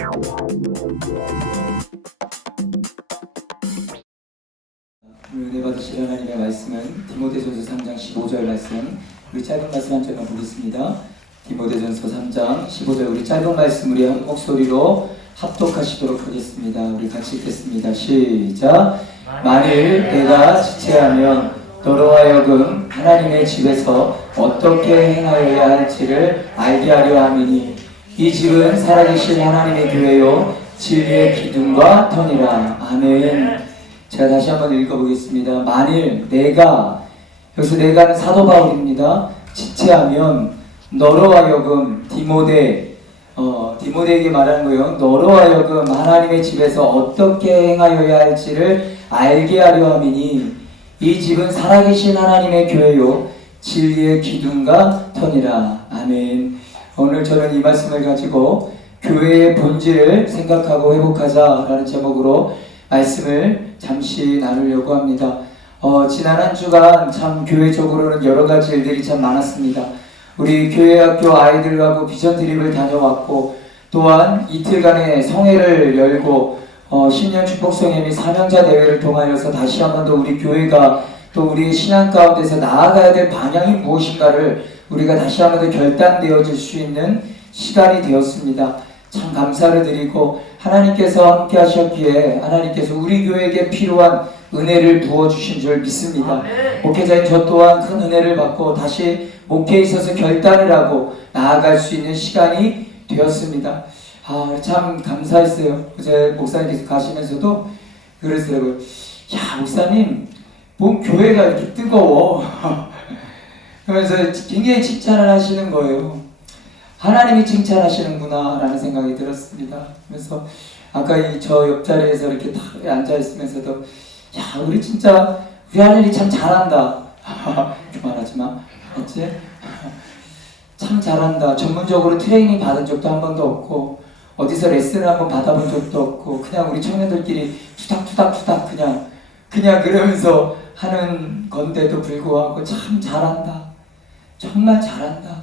은혜 받으실 하나님의 말씀은 디모데전서 3장 15절 말씀, 우리 짧은 말씀 한 절만 보겠습니다. 디모데전서 3장 15절, 우리 짧은 말씀 우리 한 목소리로 합독하시도록 하겠습니다. 우리 같이 읽겠습니다. 시작. 만일 내가 지체하면 너로 하여금 하나님의 집에서 어떻게 행하여야 할지를 알게 하려 함이니 이 집은 살아계신 하나님의 교회요 진리의 기둥과 터니라. 아멘. 제가 다시 한번 읽어보겠습니다. 만일 내가, 여기서 내가는 사도 바울입니다. 지체하면 너로 하여금 디모데에게 말하는 거예요. 너로 하여금 하나님의 집에서 어떻게 행하여야 할지를 알게 하려 함이니 이 집은 살아계신 하나님의 교회요 진리의 기둥과 터니라. 아멘. 오늘 저는 이 말씀을 가지고 교회의 본질을 생각하고 회복하자라는 제목으로 말씀을 잠시 나누려고 합니다. 지난 한 주간 참 교회적으로는 여러 가지 일들이 참 많았습니다. 우리 교회학교 아이들하고 비전 트립을 다녀왔고, 또한 이틀간의 성회를 열고 신년 축복성회 및 사명자 대회를 통하여서 다시 한 번 더 우리 교회가 또 우리의 신앙 가운데서 나아가야 될 방향이 무엇인가를 우리가 다시 한 번 더 결단되어질 수 있는 시간이 되었습니다. 참 감사를 드리고, 하나님께서 함께 하셨기에 하나님께서 우리 교회에게 필요한 은혜를 부어주신 줄 믿습니다. 목회자인 저 또한 큰 은혜를 받고 다시 목회에 있어서 결단을 하고 나아갈 수 있는 시간이 되었습니다. 참 감사했어요. 어제 목사님께서 가시면서도 그러시더라고요. 야, 목사님 뭔 교회가 이렇게 뜨거워 그러면서 굉장히 칭찬을 하시는 거예요. 하나님이 칭찬하시는구나 라는 생각이 들었습니다. 그래서 아까 저 옆자리에서 이렇게 다 앉아있으면서도 야, 우리 진짜 우리 하늘이 참 잘한다 그만하지마, 맞지? 참 잘한다. 전문적으로 트레이닝 받은 적도 한 번도 없고 어디서 레슨을 한번 받아본 적도 없고 그냥 우리 청년들끼리 투닥투닥 그냥 그러면서 하는 건데도 불구하고 참 잘한다, 정말 잘한다.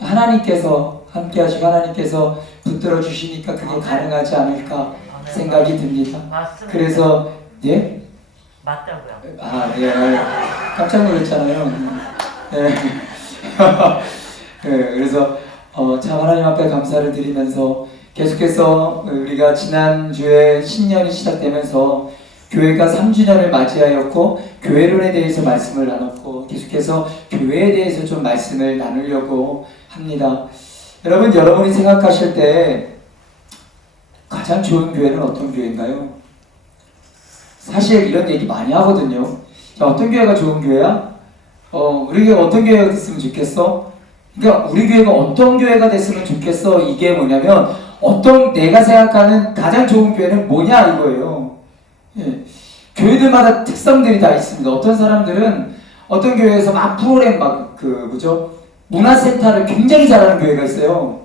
하나님께서 함께 하시고 하나님께서 붙들어 주시니까 그게 가능하지 않을까 생각이 듭니다. 맞습니다. 그래서 예? 맞다고요. 예, 깜짝 놀랐잖아요. 예. 그래서 참 하나님 앞에 감사를 드리면서 계속해서 우리가 지난주에 신년이 시작되면서 교회가 3주년을 맞이하였고 교회론에 대해서 말씀을 나눴고 계속해서 교회에 대해서 좀 말씀을 나누려고 합니다. 여러분이 생각하실 때 가장 좋은 교회는 어떤 교회인가요? 사실 이런 얘기 많이 하거든요. 자, 어떤 교회가 좋은 교회야? 우리 교회가 어떤 교회가 됐으면 좋겠어? 그러니까 우리 교회가 어떤 교회가 됐으면 좋겠어? 이게 뭐냐면 내가 생각하는 가장 좋은 교회는 뭐냐 이거예요. 예. 교회들마다 특성들이 다 있습니다. 어떤 사람들은 어떤 교회에서 막 프로그램 문화센터를 굉장히 잘하는 교회가 있어요.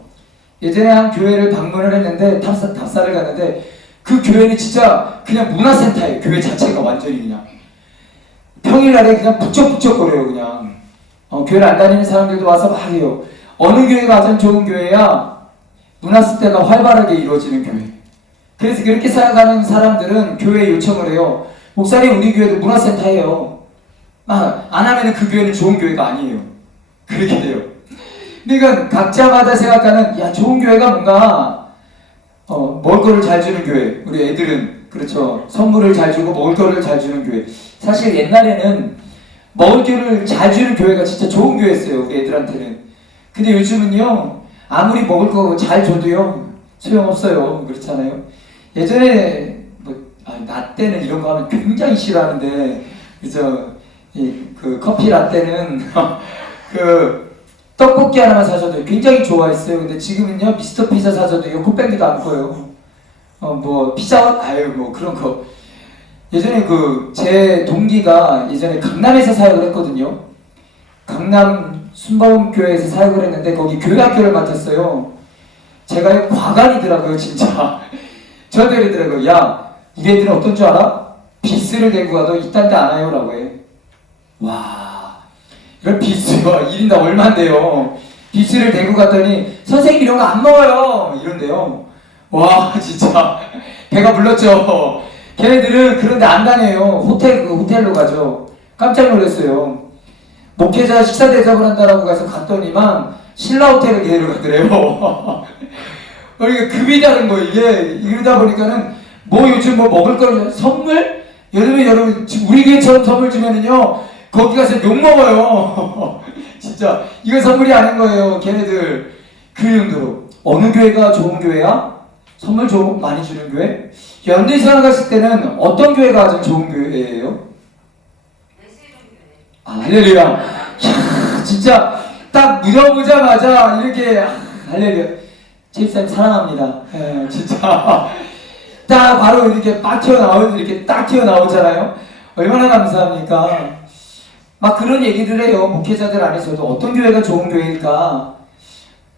예전에 한 교회를 방문을 했는데 답사를 갔는데 그 교회는 진짜 그냥 문화센터예요. 교회 자체가 완전히 그냥 평일날에 그냥 부쩍부쩍거려요. 그냥 교회를 안 다니는 사람들도 와서 막 해요. 어느 교회가 가장 좋은 교회야? 문화센터가 활발하게 이루어지는 교회. 그래서 그렇게 생각하는 사람들은 교회에 요청을 해요. 목사님, 우리 교회도 문화센터예요. 안 하면 그 교회는 좋은 교회가 아니에요. 그렇게 돼요. 그러니까 각자마다 생각하는 좋은 교회가 뭔가 먹을 거를 잘 주는 교회. 우리 애들은 그렇죠. 선물을 잘 주고 먹을 거를 잘 주는 교회. 사실 옛날에는 먹을 거를 잘 주는 교회가 진짜 좋은 교회였어요. 우리 애들한테는. 근데 요즘은요, 아무리 먹을 거 잘 줘도요 소용없어요. 그렇잖아요. 예전에 나 때는 이런 거 하면 굉장히 싫어하는데, 그죠? 그 커피 라떼는 그 떡볶이 하나만 사줘도 굉장히 좋아했어요. 근데 지금은요, 미스터 피자 사줘도 콧병기도 않고요. 피자, 그런 거. 예전에 제 동기가 예전에 강남에서 사역을 했거든요. 강남 순복음교회에서 사역을 했는데 거기 교회학교를 맡았어요. 제가 과간이더라고요, 진짜. 저한테 그러더라고요. 야, 우리 애들은 어떤 줄 알아? 비스를 대고 가도 이딴 데 안 와요 라고 해. 와, 이런 비스가 1인당 얼만데요. 비스를 대고 갔더니 선생님 이런 거 안 먹어요 이런데요. 와 진짜 배가 불렀죠. 걔네들은 그런데 안 다녀요. 호텔로 가죠. 깜짝 놀랐어요. 목회자 식사 대접을 한다라고 가서 갔더니만 신라 호텔을 계획을 가더래요. 그러니까 급이 다른 거 이게 이러다 보니까는 뭐 요즘 뭐 먹을 거 선물? 여러분 지금 우리 교회처럼 선물 주면은요 거기 가서 욕 먹어요. 진짜 이거 선물이 아닌 거예요. 걔네들 그 정도로. 어느 교회가 좋은 교회야? 선물 좀 많이 주는 교회? 여러분들이 생각하실 때는 어떤 교회가 가장 좋은 교회예요? 아, 할렐루야. 야, 진짜 딱 믿어보자마자 이렇게 할렐루야. 집사님 사랑합니다. 예, 진짜 딱 바로 이렇게 이렇게 딱 튀어나오잖아요. 얼마나 감사합니까? 막 그런 얘기를 해요. 목회자들 안에서도 어떤 교회가 좋은 교회일까?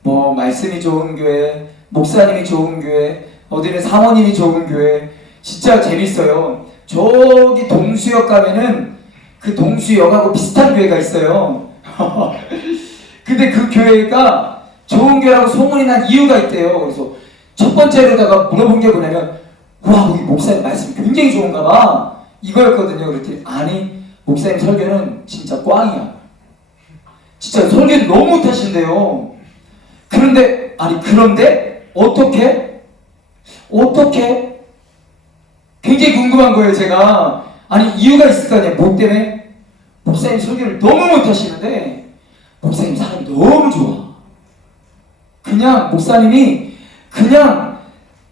뭐 말씀이 좋은 교회, 목사님이 좋은 교회, 어디는 사모님이 좋은 교회. 진짜 재밌어요. 저기 동수역 가면은 그 동수역하고 비슷한 교회가 있어요. 근데 그 교회가 좋은 교회라고 소문이 난 이유가 있대요. 그래서 첫 번째로다가 물어본 게 뭐냐면, 와, 거기 목사님 말씀 굉장히 좋은가 봐. 이거였거든요. 그랬더니, 아니, 목사님 설교는 진짜 꽝이야. 진짜 설교는 너무 못하신대요. 그런데, 어떻게? 굉장히 궁금한 거예요, 제가. 아니, 이유가 있을 거 아니에요. 뭐 때문에? 목사님 설교를 너무 못하시는데, 목사님 사람이 너무 좋아. 그냥, 목사님이, 그냥,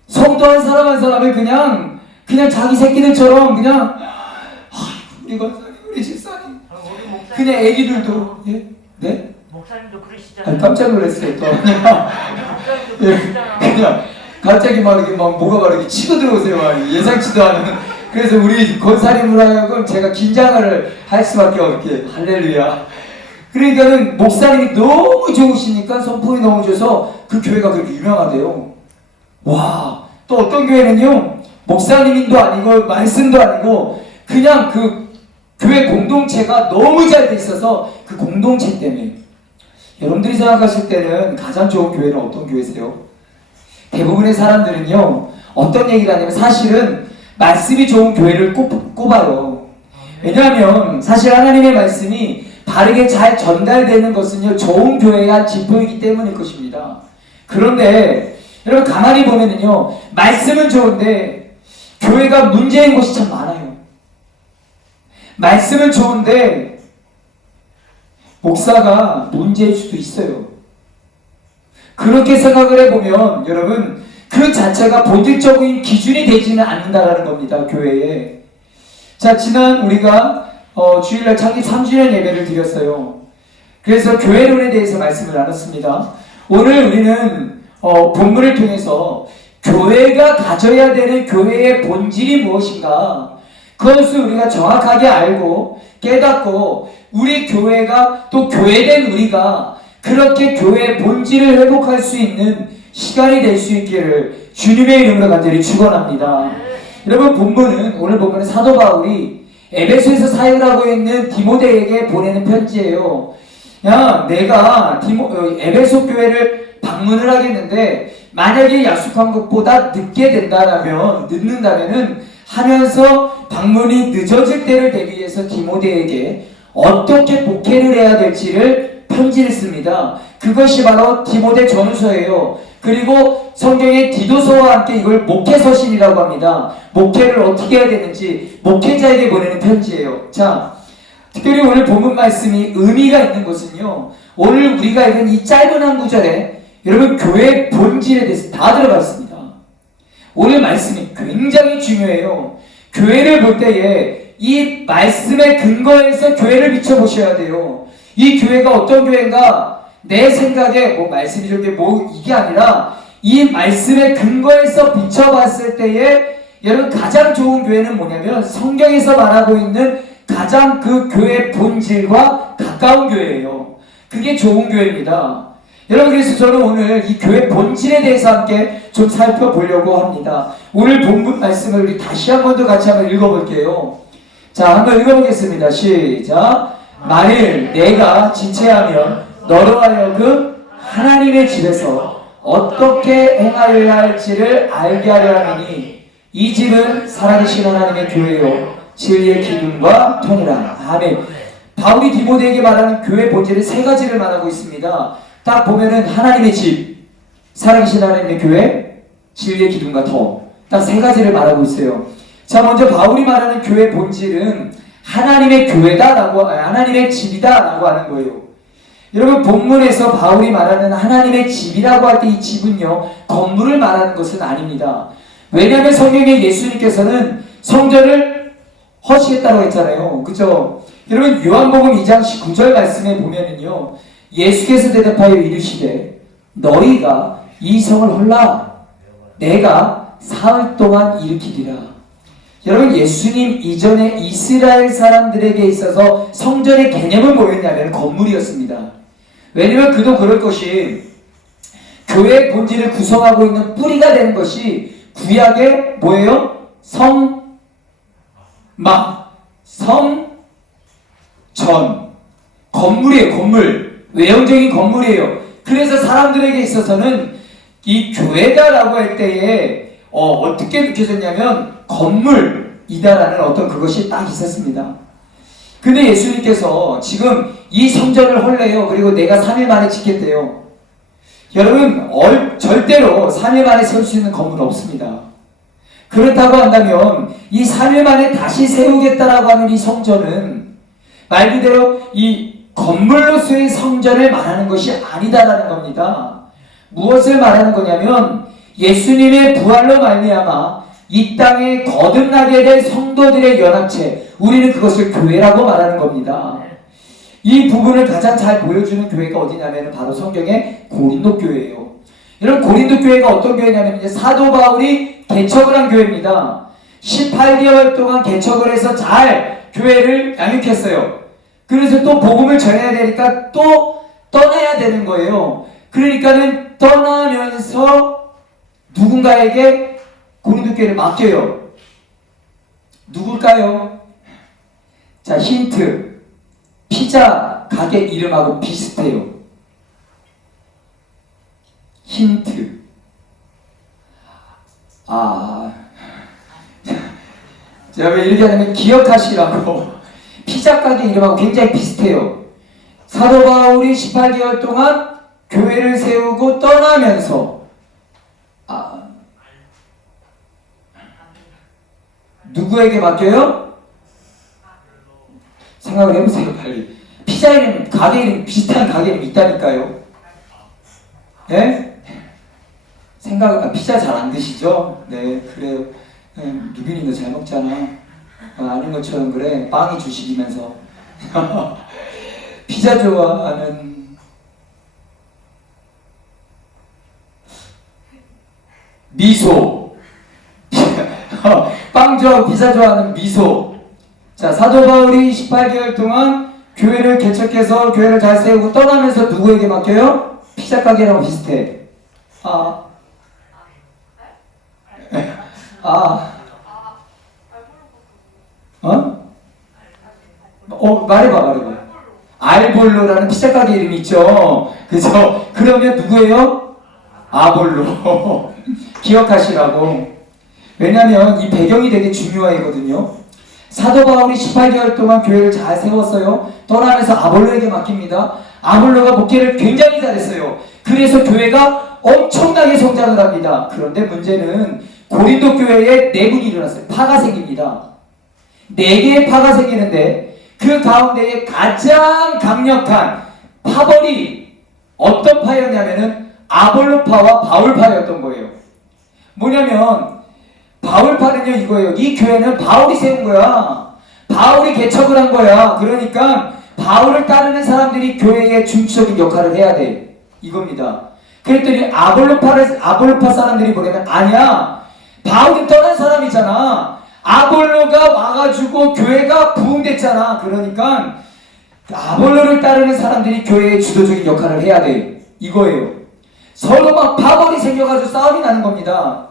성도 한 사람 한 사람을 그냥 자기 새끼들처럼 그냥, 우리 권사님, 우리 집사님. 그냥 애기들도, 예? 네? 목사님도 그러시잖아요. 아니, 깜짝 놀랐어요, 또. 목사님도 그러시잖아요. 그냥, 갑자기 막 이렇게 뭐가 막 이렇게 치고 들어오세요. 막 예상치도 않은. 그래서 우리 권사님으로 하여금 제가 긴장을 할 수밖에 없게. 할렐루야. 그러니까는 목사님이 너무 좋으시니까 성품이 너무 좋아서 그 교회가 그렇게 유명하대요. 와, 또 어떤 교회는요, 목사님도 아니고 말씀도 아니고 그냥 그 교회 공동체가 너무 잘 돼 있어서 그 공동체 때문에. 여러분들이 생각하실 때는 가장 좋은 교회는 어떤 교회세요? 대부분의 사람들은요, 어떤 얘기를 하냐면 사실은 말씀이 좋은 교회를 꼽아요. 왜냐하면 사실 하나님의 말씀이 바르게 잘 전달되는 것은요, 좋은 교회의 한 지표이기 때문일 것입니다. 그런데 여러분 가만히 보면은요, 말씀은 좋은데 교회가 문제인 곳이 참 많아요. 말씀은 좋은데 목사가 문제일 수도 있어요. 그렇게 생각을 해보면 여러분 그 자체가 본질적인 기준이 되지는 않는다라는 겁니다. 교회에. 자, 지난 우리가 주일날 창립 3주년 예배를 드렸어요. 그래서 교회론에 대해서 말씀을 나눴습니다. 오늘 우리는 본문을 통해서 교회가 가져야 되는 교회의 본질이 무엇인가, 그것을 우리가 정확하게 알고 깨닫고 우리 교회가 또 교회된 우리가 그렇게 교회의 본질을 회복할 수 있는 시간이 될 수 있기를 주님의 이름으로 간절히 축원합니다. 여러분 오늘 본문은 사도 바울이 에베소에서 사역을 하고 있는 디모데에게 보내는 편지예요. 야, 내가 에베소 교회를 방문을 하겠는데 만약에 약속한 것보다 늦는다면은 하면서 방문이 늦어질 때를 대비해서 디모데에게 어떻게 목회를 해야 될지를 편지를 씁니다. 그것이 바로 디모데 전후서예요. 그리고 성경의 디도서와 함께 이걸 목회서신이라고 합니다. 목회를 어떻게 해야 되는지 목회자에게 보내는 편지예요. 자, 특별히 오늘 본문 말씀이 의미가 있는 것은요, 오늘 우리가 읽은 이 짧은 한 구절에 여러분 교회의 본질에 대해서 다 들어가 있습니다. 오늘 말씀이 굉장히 중요해요. 교회를 볼 때에 이 말씀의 근거에서 교회를 비춰보셔야 돼요. 이 교회가 어떤 교회인가? 내 생각에 말씀이 좋게 이게 아니라 이 말씀의 근거에서 비춰봤을 때에 여러분 가장 좋은 교회는 뭐냐면 성경에서 말하고 있는 가장 그 교회의 본질과 가까운 교회예요. 그게 좋은 교회입니다. 여러분, 그래서 저는 오늘 이 교회 본질에 대해서 함께 좀 살펴보려고 합니다. 오늘 본문 말씀을 우리 다시 한 번 더 같이 한번 읽어볼게요. 자, 한번 읽어보겠습니다. 시작. 만일 내가 지체하면 너로 하여금 하나님의 집에서 어떻게 행하여야 할지를 알게 하려 함이니 이 집은 살아계신 하나님의 교회요 진리의 기둥과 통이라. 아멘. 바울이 디모데에게 말하는 교회 본질의 세 가지를 말하고 있습니다. 딱 보면은 하나님의 집, 살아계신 하나님의 교회, 진리의 기둥과 통. 딱 세 가지를 말하고 있어요. 자, 먼저 바울이 말하는 교회 본질은 하나님의 교회다라고, 하나님의 집이다라고 하는 거예요. 여러분, 본문에서 바울이 말하는 하나님의 집이라고 할 때 이 집은요, 건물을 말하는 것은 아닙니다. 왜냐하면 성경에 예수님께서는 성전을 허시했다고 했잖아요. 그죠? 여러분, 요한복음 2장 19절 말씀에 보면은요, 예수께서 대답하여 이르시되 너희가 이 성을 헐라 내가 사흘 동안 일으키리라. 여러분, 예수님 이전에 이스라엘 사람들에게 있어서 성전의 개념은 뭐였냐면 건물이었습니다. 왜냐면 그도 그럴 것이 교회의 본질을 구성하고 있는 뿌리가 되는 것이 구약의 뭐예요? 성전, 건물이에요. 건물, 외형적인 건물이에요. 그래서 사람들에게 있어서는 이 교회다라고 할 때에 어떻게 느껴졌냐면 건물이다라는 어떤 그것이 딱 있었습니다. 근데 예수님께서 지금 이 성전을 헐래요. 그리고 내가 3일 만에 짓겠대요. 여러분, 절대로 3일 만에 세울 수 있는 건물은 없습니다. 그렇다고 한다면 이 3일 만에 다시 세우겠다라고 하는 이 성전은 말 그대로 이 건물로서의 성전을 말하는 것이 아니다라는 겁니다. 무엇을 말하는 거냐면 예수님의 부활로 말미암아 이 땅에 거듭나게 될 성도들의 연합체, 우리는 그것을 교회라고 말하는 겁니다. 이 부분을 가장 잘 보여주는 교회가 어디냐면 바로 성경의 고린도 교회예요. 여러분, 고린도 교회가 어떤 교회냐면 이제 사도 바울이 개척을 한 교회입니다. 18개월 동안 개척을 해서 잘 교회를 양육했어요. 그래서 또 복음을 전해야 되니까 또 떠나야 되는 거예요. 그러니까는 떠나면서 누군가에게 고린도 교회를 맡겨요. 누굴까요? 자, 힌트. 피자 가게 이름하고 비슷해요. 힌트. 제가 왜 이렇게 하냐면 기억하시라고. 피자 가게 이름하고 굉장히 비슷해요. 사도 바울이 18개월 동안 교회를 세우고 떠나면서 누구에게 맡겨요? 생각을 해보세요, 빨리. 피자 이름, 가게 이름, 비슷한 가게 이름 있다니까요. 네? 피자 잘 안 드시죠? 네, 그래요. 누빈이 너 잘 먹잖아. 아는 것처럼 그래. 빵이 주식이면서. 피자 좋아하는 미소. 빵 좋아하고 피자 좋아하는 미소. 자, 사도 바울이 18개월 동안 교회를 개척해서 교회를 잘 세우고 떠나면서 누구에게 맡겨요? 피자 가게랑 비슷해. 말해봐. 알볼로라는 피자 가게 이름이 있죠. 그래서 그러면 누구예요? 아볼로. 기억하시라고. 왜냐면 이 배경이 되게 중요하거든요. 사도 바울이 18개월 동안 교회를 잘 세웠어요. 떠나면서 아볼로에게 맡깁니다. 아볼로가 목회를 굉장히 잘했어요. 그래서 교회가 엄청나게 성장을 합니다. 그런데 문제는 고린도 교회에 내분이 일어났어요. 파가 생깁니다. 4개의 파가 생기는데 그 가운데에 가장 강력한 파벌이 어떤 파였냐면은 아볼로파와 바울파였던 거예요. 뭐냐면 바울파는요 이거예요. 이 교회는 바울이 세운 거야. 바울이 개척을 한 거야. 그러니까 바울을 따르는 사람들이 교회의 중추적인 역할을 해야 돼. 이겁니다. 그랬더니 아볼로파 사람들이 뭐냐면 아니야. 바울이 떠난 사람이잖아. 아볼로가 와가지고 교회가 부흥됐잖아. 그러니까 아볼로를 따르는 사람들이 교회의 주도적인 역할을 해야 돼. 이거예요. 서로 막 파벌이 생겨가지고 싸움이 나는 겁니다.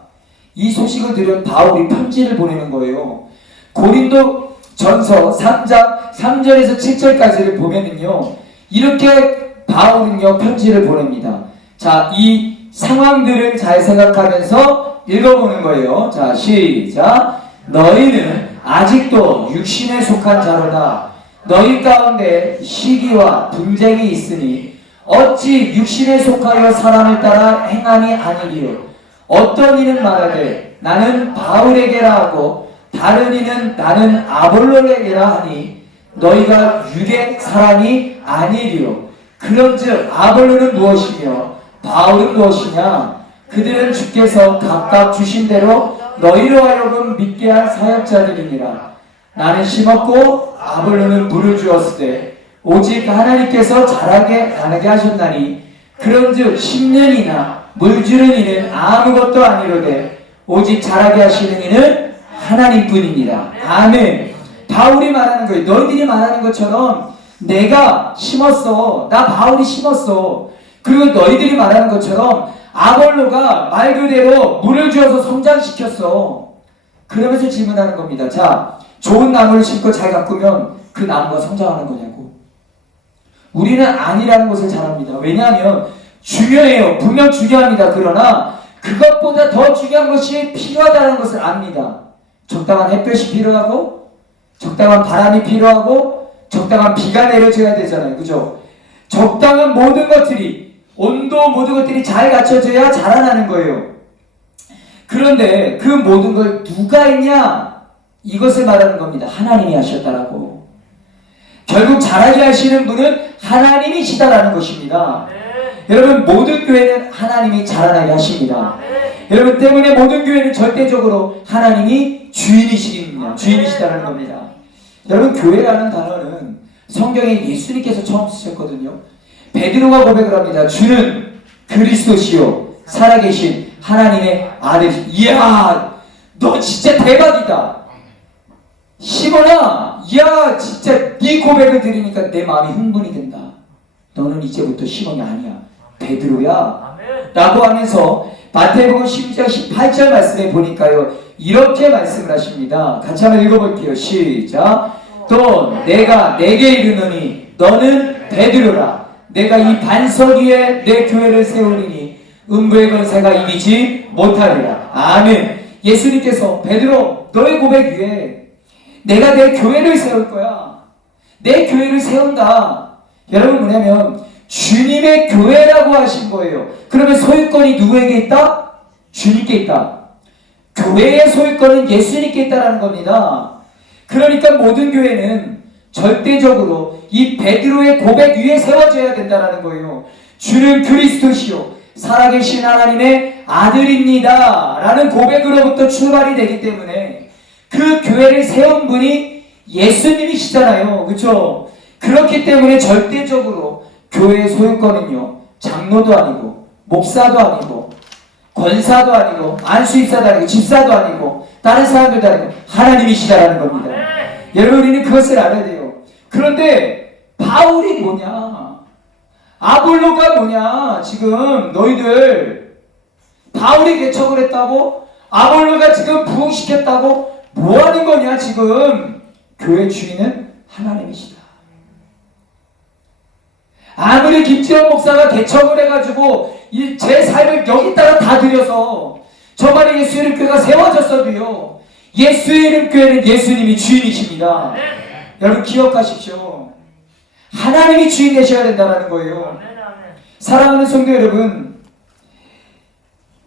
이 소식을 들은 바울이 편지를 보내는 거예요. 고린도 전서 3장 3절에서 7절까지를 보면은요. 이렇게 바울은요 편지를 보냅니다. 자, 이 상황들을 잘 생각하면서 읽어보는 거예요. 자, 시작. 너희는 아직도 육신에 속한 자로다. 너희 가운데 시기와 분쟁이 있으니 어찌 육신에 속하여 사람을 따라 행함이 아니리요. 어떤 이는 말하되 나는 바울에게라 하고 다른 이는 나는 아볼로에게라 하니 너희가 유대 사람이 아니리요. 그런즉 아볼로는 무엇이며 바울은 무엇이냐? 그들은 주께서 각각 주신 대로 너희로 하여금 믿게 한 사역자들이니라. 나는 심었고 아볼로는 물을 주었으되 오직 하나님께서 자라게 나누게 하셨나니 그런즉 심는 이나 물 주는 이는 아무것도 아니로되 오직 자라게 하시는 이는 하나님뿐이니라. 아멘. 바울이 말하는 거예요. 너희들이 말하는 것처럼 내가 심었어. 나 바울이 심었어. 그리고 너희들이 말하는 것처럼 아볼로가 말 그대로 물을 주어서 성장시켰어. 그러면서 질문하는 겁니다. 자, 좋은 나무를 심고 잘 가꾸면 그 나무가 성장하는 거냐고. 우리는 아니라는 것을 잘 압니다. 왜냐하면 중요해요. 분명 중요합니다. 그러나 그것보다 더 중요한 것이 필요하다는 것을 압니다. 적당한 햇볕이 필요하고 적당한 바람이 필요하고 적당한 비가 내려줘야 되잖아요. 그죠? 적당한 모든 것들이 온도 모든 것들이 잘 갖춰져야 자라나는 거예요. 그런데 그 모든 걸 누가 했냐? 이것을 말하는 겁니다. 하나님이 하셨다라고. 결국 자라게 하시는 분은 하나님이시다라는 것입니다. 여러분 모든 교회는 하나님이 자라나게 하십니다. 여러분 때문에 모든 교회는 절대적으로 하나님이 주인이시다라는 겁니다. 여러분 교회라는 단어는 성경에 예수님께서 처음 쓰셨거든요. 베드로가 고백을 합니다. 주는 그리스도시요 살아계신 하나님의 아들이시. 이야 너 진짜 대박이다. 시몬아 이야 진짜 네 고백을 들으니까 내 마음이 흥분이 된다. 너는 이제부터 시몬이 아니야. 베드로야 라고 하면서 마태복음 12장 18절 말씀에 보니까요 이렇게 말씀을 하십니다. 같이 한번 읽어볼게요. 시작. 또 내가 내게 이르노니 너는 베드로라. 내가 이 반석 위에 내 교회를 세우리니 음부의 권세가 이기지 못하리라. 아멘. 예수님께서 베드로 너의 고백 위에 내가 내 교회를 세울 거야. 내 교회를 세운다. 여러분 뭐냐면 주님의 교회라고 하신 거예요. 그러면 소유권이 누구에게 있다? 주님께 있다. 교회의 소유권은 예수님께 있다라는 겁니다. 그러니까 모든 교회는 절대적으로 이 베드로의 고백 위에 세워져야 된다라는 거예요. 주는 그리스도시요 살아계신 하나님의 아들입니다 라는 고백으로부터 출발이 되기 때문에 그 교회를 세운 분이 예수님이시잖아요. 그렇죠? 그렇기 때문에 절대적으로 교회의 소유권은요 장로도 아니고 목사도 아니고 권사도 아니고 안수입사도 아니고 집사도 아니고 다른 사람들도 아니고 하나님이시다라는 겁니다. 여러분 우리는 그것을 알아야 돼요. 그런데 바울이 뭐냐? 아볼로가 뭐냐? 지금 너희들 바울이 개척을 했다고? 아볼로가 지금 부흥시켰다고? 뭐 하는 거냐 지금? 교회 주인은 하나님이시다. 아무리 김지원 목사가 개척을 해가지고 제 삶을 여기다가 다 들여서 저번에 예수 이름 교회가 세워졌어도요 예수 이름 교회는 예수님이 주인이십니다. 여러분 기억하십시오. 하나님이 주인 되셔야 된다는 거예요. 사랑하는 성도 여러분,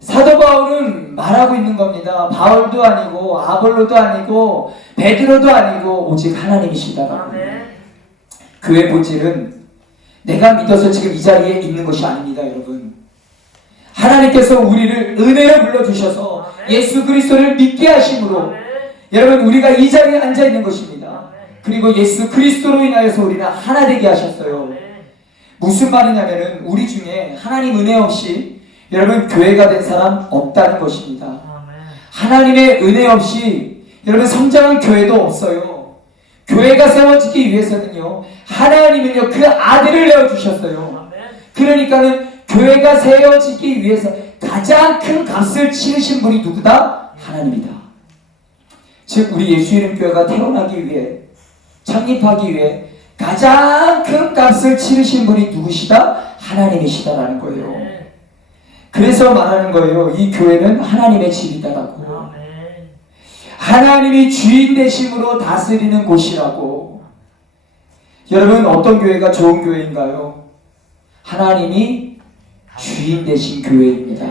사도 바울은 말하고 있는 겁니다. 바울도 아니고 아볼로도 아니고 베드로도 아니고 오직 하나님이시다라고. 그의 본질은 내가 믿어서 지금 이 자리에 있는 것이 아닙니다. 여러분 하나님께서 우리를 은혜로 불러주셔서 예수 그리스도를 믿게 하심으로 여러분 우리가 이 자리에 앉아 있는 것입니다. 그리고 예수 그리스도로 인하여서 우리는 하나 되게 하셨어요. 무슨 말이냐면은 우리 중에 하나님 은혜 없이 여러분 교회가 된 사람 없다는 것입니다. 하나님의 은혜 없이 여러분 성장한 교회도 없어요. 교회가 세워지기 위해서는요 하나님은요 그 아들을 내어주셨어요. 그러니까는 교회가 세워지기 위해서 가장 큰 값을 치르신 분이 누구다? 하나님이다. 즉 우리 예수 이름 교회가 태어나기 위해 창립하기 위해 가장 큰 값을 치르신 분이 누구시다? 하나님이시다라는 거예요. 그래서 말하는 거예요. 이 교회는 하나님의 집이다라고. 아멘. 하나님이 주인 되심으로 다스리는 곳이라고. 여러분, 어떤 교회가 좋은 교회인가요? 하나님이 주인 되신 교회입니다.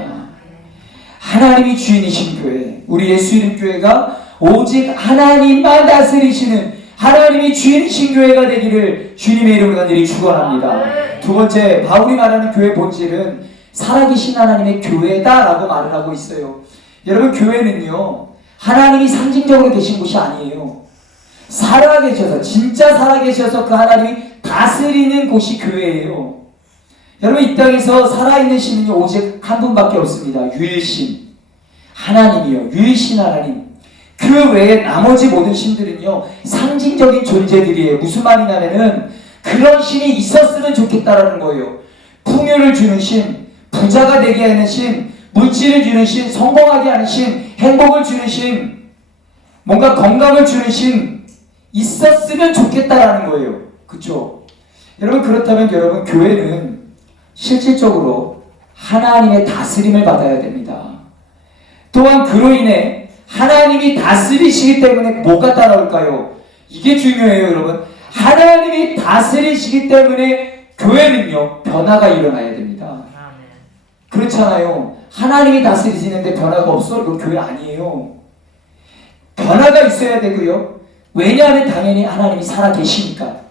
하나님이 주인이신 교회. 우리 예수 이름 교회가 오직 하나님만 다스리시는 하나님이 주인이신 교회가 되기를 주님의 이름으로 간절히 축원합니다. 두 번째, 바울이 말하는 교회 본질은 살아계신 하나님의 교회다라고 말을 하고 있어요. 여러분, 교회는요 하나님이 상징적으로 계신 곳이 아니에요. 살아계셔서, 진짜 살아계셔서 그 하나님이 다스리는 곳이 교회예요. 여러분, 이 땅에서 살아있는 신은요 오직 한 분밖에 없습니다. 유일신 하나님이요. 유일신 하나님. 그 외에 나머지 모든 신들은요 상징적인 존재들이에요. 무슨 말이냐면은 그런 신이 있었으면 좋겠다라는 거예요. 풍요를 주는 신, 부자가 되게 하는 신, 물질을 주는 신, 성공하게 하는 신, 행복을 주는 신, 뭔가 건강을 주는 신 있었으면 좋겠다라는 거예요. 그쵸? 여러분, 그렇다면 여러분, 교회는 실질적으로 하나님의 다스림을 받아야 됩니다. 또한 그로 인해 하나님이 다스리시기 때문에 뭐가 따라올까요? 이게 중요해요, 여러분. 하나님이 다스리시기 때문에 교회는요 변화가 일어나야 됩니다. 아멘. 그렇잖아요. 하나님이 다스리시는데 변화가 없어? 이거 교회 아니에요. 변화가 있어야 되고요. 왜냐하면 당연히 하나님이 살아계시니까.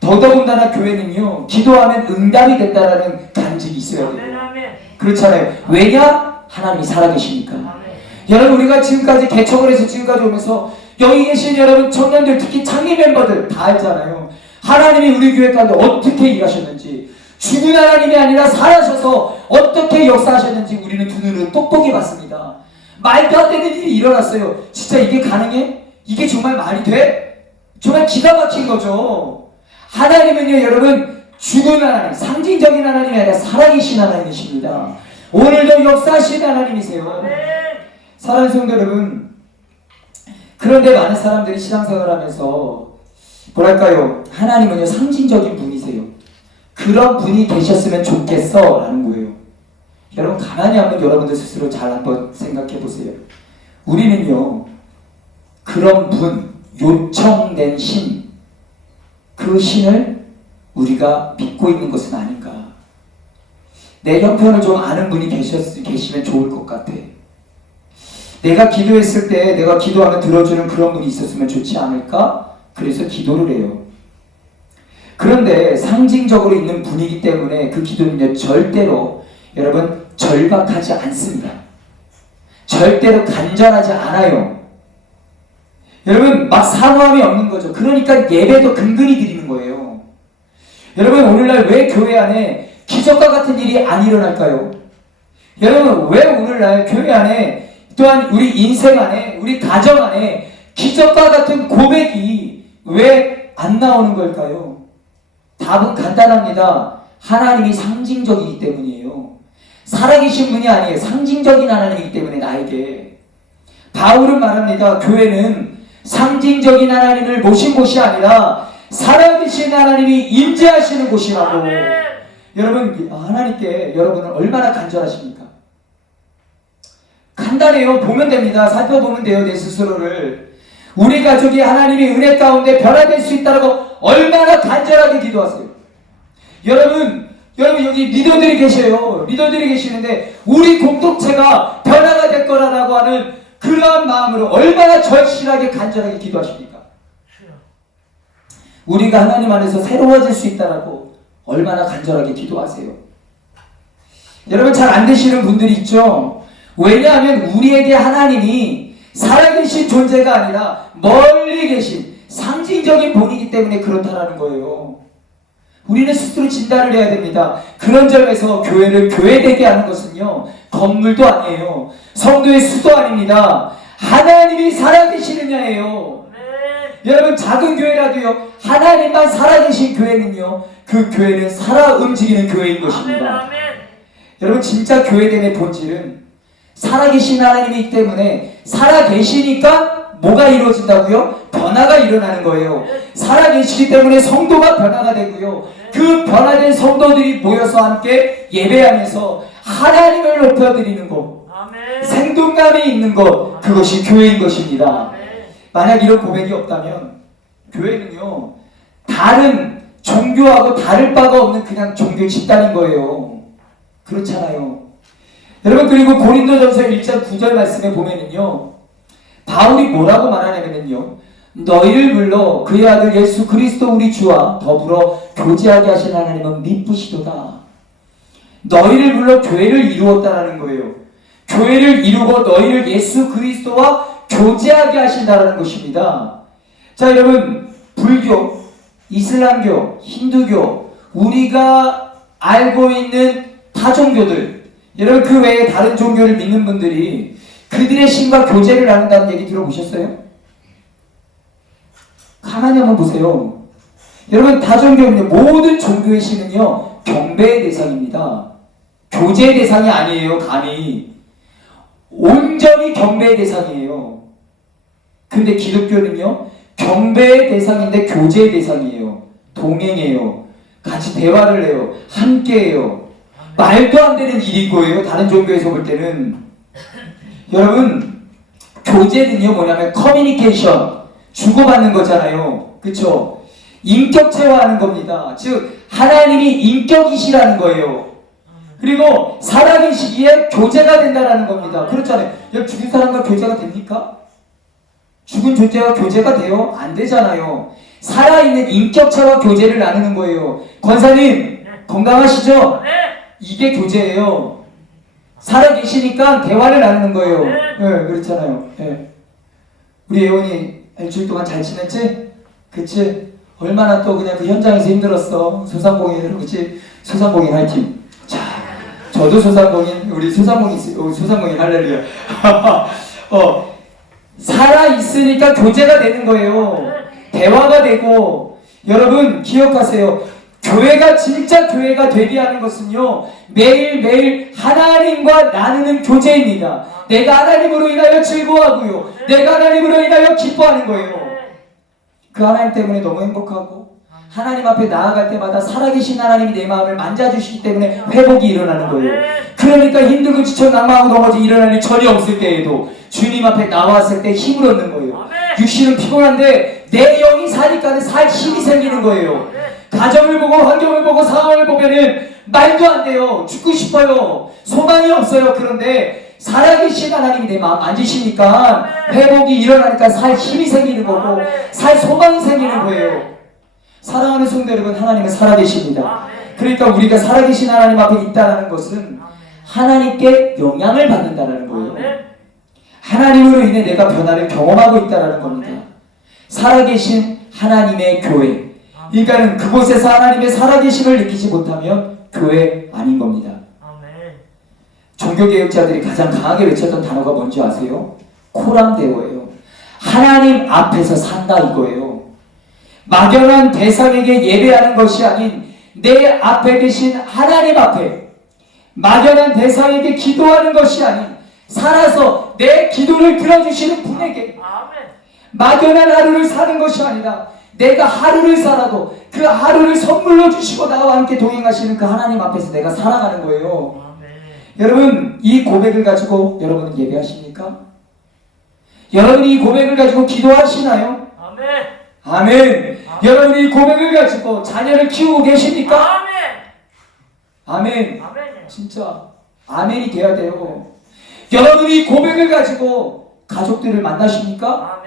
더더군다나 교회는요 기도하면 응답이 된다라는 간직이 있어야 아멘. 돼요. 아멘. 그렇잖아요. 왜냐? 하나님이 살아계시니까. 아멘. 여러분, 우리가 지금까지 개척을 해서 지금까지 오면서 여기 계신 여러분 청년들, 특히 창립 멤버들 다 알잖아요. 하나님이 우리 교회 가운데 어떻게 일하셨는지, 죽은 하나님이 아니라 살아셔서 어떻게 역사하셨는지 우리는 두 눈으로 똑똑히 봤습니다. 말도 안 되는 일이 일어났어요. 진짜 이게 가능해? 이게 정말 말이 돼? 정말 기가 막힌 거죠. 하나님은요 여러분 죽은 하나님, 상징적인 하나님이 아니라 살아계신 하나님이십니다. 오늘도 역사하시는 하나님이세요. 아멘. 사랑하는 성도 여러분, 그런데 많은 사람들이 신앙생활을 하면서 뭐랄까요, 하나님은요 상징적인 분이세요. 그런 분이 계셨으면 좋겠어 라는 거예요. 여러분, 가만히 한번 여러분들 스스로 잘 한번 생각해 보세요. 우리는요 그런 분, 요청된 신, 그 신을 우리가 믿고 있는 것은 아닌가. 내 형편을 좀 아는 분이 계시면 좋을 것 같아. 내가 기도했을 때 내가 기도하면 들어주는 그런 분이 있었으면 좋지 않을까? 그래서 기도를 해요. 그런데 상징적으로 있는 분이기 때문에 그 기도는요 절대로 여러분 절박하지 않습니다. 절대로 간절하지 않아요. 여러분, 막 사모함이 없는 거죠. 그러니까 예배도 근근히 드리는 거예요. 여러분, 오늘날 왜 교회 안에 기적과 같은 일이 안 일어날까요? 여러분, 왜 오늘날 교회 안에 또한 우리 인생 안에, 우리 가정 안에 기적과 같은 고백이 왜 안 나오는 걸까요? 답은 간단합니다. 하나님이 상징적이기 때문이에요. 살아계신 분이 아니에요. 상징적인 하나님이기 때문에 나에게. 바울은 말합니다. 교회는 상징적인 하나님을 모신 곳이 아니라 살아계신 하나님이 임재하시는 곳이라고. 아멘. 여러분, 하나님께 여러분은 얼마나 간절하십니까? 간단해요. 보면 됩니다. 살펴보면 돼요. 내 스스로를. 우리 가족이 하나님의 은혜 가운데 변화될 수 있다고 얼마나 간절하게 기도하세요. 여러분 여기 리더들이 계셔요. 리더들이 계시는데 우리 공동체가 변화가 될 거라고 하는 그러한 마음으로 얼마나 절실하게 간절하게 기도하십니까? 우리가 하나님 안에서 새로워질 수 있다고 얼마나 간절하게 기도하세요. 여러분, 잘 안 되시는 분들이 있죠. 왜냐하면 우리에게 하나님이 살아계신 존재가 아니라 멀리 계신 상징적인 분이기 때문에 그렇다라는 거예요. 우리는 스스로 진단을 해야 됩니다. 그런 점에서 교회를 교회되게 하는 것은요 건물도 아니에요. 성도의 수도 아닙니다. 하나님이 살아계시느냐예요. 여러분, 작은 교회라도요 하나님만 살아계신 교회는요 그 교회는 살아 움직이는 교회인 것입니다. 여러분, 진짜 교회됨의 본질은 살아계신 하나님이기 때문에 살아계시니까 뭐가 이루어진다고요? 변화가 일어나는 거예요. 살아계시기 때문에 성도가 변화가 되고요. 그 변화된 성도들이 모여서 함께 예배하면서 하나님을 높여드리는 것, 아멘. 생동감이 있는 것, 그것이 교회인 것입니다. 아멘. 만약 이런 고백이 없다면 교회는요, 다른 종교하고 다를 바가 없는 그냥 종교 집단인 거예요. 그렇잖아요. 여러분, 그리고 고린도전서 1장 9절 말씀에 보면은요, 바울이 뭐라고 말하냐면요, 너희를 불러 그의 아들 예수 그리스도 우리 주와 더불어 교제하게 하신 하나님은 미쁘시도다. 너희를 불러 교회를 이루었다라는 거예요. 교회를 이루고 너희를 예수 그리스도와 교제하게 하신다라는 것입니다. 자, 여러분, 불교, 이슬람교, 힌두교, 우리가 알고 있는 타 종교들, 여러분 그 외에 다른 종교를 믿는 분들이 그들의 신과 교제를 나눈다는 얘기 들어보셨어요? 가만히 한번 보세요. 여러분, 다 종교는요, 모든 종교의 신은요, 경배의 대상입니다. 교제의 대상이 아니에요. 감히 온전히 경배의 대상이에요. 근데 기독교는요, 경배의 대상인데 교제의 대상이에요. 동행해요. 같이 대화를 해요. 함께해요. 말도 안 되는 일인 거예요. 다른 종교에서 볼 때는. 여러분, 교제는요 뭐냐면 커뮤니케이션, 주고받는 거잖아요. 그쵸? 인격체화하는 겁니다. 즉 하나님이 인격이시라는 거예요. 그리고 살아계시기에 교제가 된다라는 겁니다. 그렇잖아요. 여러분, 죽은 사람과 교제가 됩니까? 죽은 존재와 교제가 돼요? 안 되잖아요. 살아있는 인격체와 교제를 나누는 거예요. 권사님, 건강하시죠? 네. 이게 교제예요. 살아계시니까 대화를 나누는 거예요. 네, 그렇잖아요. 네. 우리 예원이 일주일 동안 잘 지냈지? 그치? 얼마나 또 그냥 그 현장에서 힘들었어. 소상공인으로, 그치? 소상공인 화이팅. 자, 저도 소상공인, 우리 소상공인 할렐루야. 살아있으니까 교제가 되는 거예요. 대화가 되고, 여러분 기억하세요. 교회가 진짜 교회가 되게 하는 것은요, 매일매일 하나님과 나누는 교제입니다. 내가 하나님으로 인하여 즐거워하고요, 내가 하나님으로 인하여 기뻐하는 거예요. 그 하나님 때문에 너무 행복하고, 하나님 앞에 나아갈 때마다 살아계신 하나님이 내 마음을 만져주시기 때문에 회복이 일어나는 거예요. 그러니까 힘들고 지쳐 낙망하고 넘어져 일어날 일 전혀 없을 때에도 주님 앞에 나왔을 때 힘을 얻는 거예요. 육신은 피곤한데 내 영이 사니까 살 힘이 생기는 거예요. 가정을 보고 환경을 보고 상황을 보면은 말도 안 돼요. 죽고 싶어요. 소망이 없어요. 그런데 살아계신 하나님이 내 마음 만지시니까 회복이 일어나니까 살 힘이 생기는 거고 살 소망이 생기는 거예요. 사랑하는 성도 여러분, 하나님은 살아계십니다. 그러니까 우리가 살아계신 하나님 앞에 있다는 것은 하나님께 영향을 받는다는 거예요. 하나님으로 인해 내가 변화를 경험하고 있다는 겁니다. 살아계신 하나님의 교회, 그러니까 그곳에서 하나님의 살아계심을 느끼지 못하면 교회 아닌 겁니다. 종교개혁자들이 가장 강하게 외쳤던 단어가 뭔지 아세요? 코람데오예요. 하나님 앞에서 산다 이거예요. 막연한 대상에게 예배하는 것이 아닌 내 앞에 계신 하나님 앞에 막연한 대상에게 기도하는 것이 아닌 살아서 내 기도를 들어주시는 분에게 막연한 하루를 사는 것이 아니라 내가 하루를 살아도 그 하루를 선물로 주시고 나와 함께 동행하시는 그 하나님 앞에서 내가 살아가는 거예요. 여러분, 이 고백을 가지고 여러분은 예배하십니까? 여러분이 이 고백을 가지고 기도하시나요? 아멘. 여러분이 이 고백을 가지고 자녀를 키우고 계십니까? 아멘. 진짜 아멘이 돼야 돼요. 여러분이 이 고백을 가지고 가족들을 만나십니까?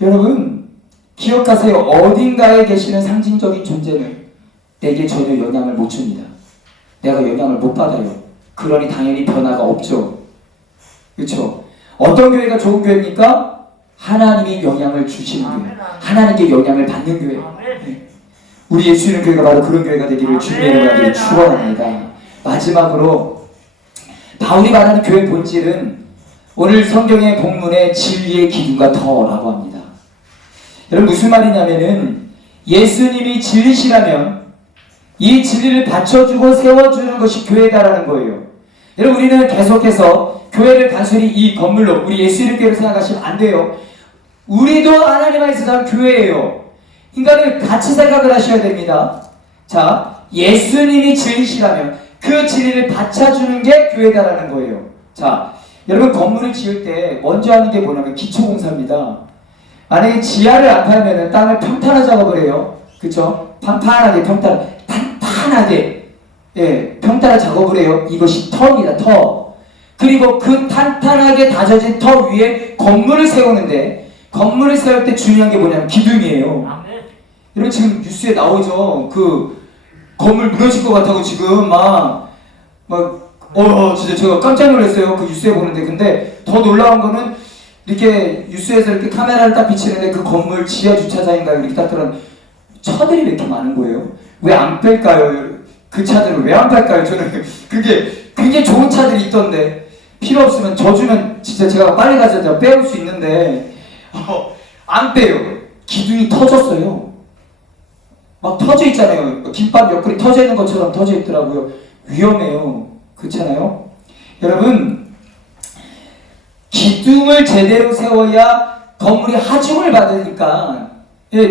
여러분 기억하세요. 어딘가에 계시는 상징적인 존재는 내게 전혀 영향을 못 줍니다. 내가 영향을 못 받아요. 그러니 당연히 변화가 없죠. 그렇죠? 어떤 교회가 좋은 교회입니까? 하나님이 영향을 주시는 교회, 하나님께 영향을 받는 교회. 네. 우리 예수 이름 교회가 바로 그런 교회가 되기를 주님의 이름으로 하기를 축원합니다. 마지막으로 바울이 말하는 교회 본질은 오늘 성경의 본문의 진리의 기둥과 터라고 합니다. 여러분 무슨 말이냐면은 예수님이 진리시라면 이 진리를 받쳐주고 세워주는 것이 교회다라는 거예요. 여러분 우리는 계속해서 교회를 단순히 이 건물로 우리 예수 이름 교회를 생각하시면 안 돼요. 우리도 하나님 안에서 산 교회예요. 인간을 같이 생각을 하셔야 됩니다. 자, 예수님이 진리시라면 그 진리를 받쳐주는 게 교회다라는 거예요. 자, 여러분 건물을 지을 때 먼저 하는 게 뭐냐면 기초공사입니다. 만약에 지하를 안 팔면은 땅을 평탄화 작업을 해요. 그쵸? 평탄하게 탄탄하게 평탄화 작업을 해요. 이것이 터입니다. 터. 그리고 그 탄탄하게 다져진 터 위에 건물을 세우는데 건물을 세울 때 중요한 게 뭐냐면 기둥이에요. 아멘. 여러분 지금 뉴스에 나오죠. 그 건물 무너질 것 같다고 지금 진짜 제가 깜짝 놀랐어요. 그 뉴스에 보는데. 근데 더 놀라운 거는 이렇게 뉴스에서 이렇게 카메라를 딱 비치는데 그 건물 지하 주차장인가요? 이렇게 딱 들어간 차들이 왜 이렇게 많은 거예요? 왜 안 뺄까요? 그 차들을 왜 안 팔까요? 저는 그게 굉장히 좋은 차들이 있던데 필요 없으면 져주면 진짜 제가 빨리 가서 빼올 수 있는데 안 빼요. 기둥이 터졌어요. 막 터져 있잖아요. 김밥 옆구리 터져 있는 것처럼 터져 있더라고요. 위험해요. 그렇잖아요? 여러분, 기둥을 제대로 세워야 건물이 하중을 받으니까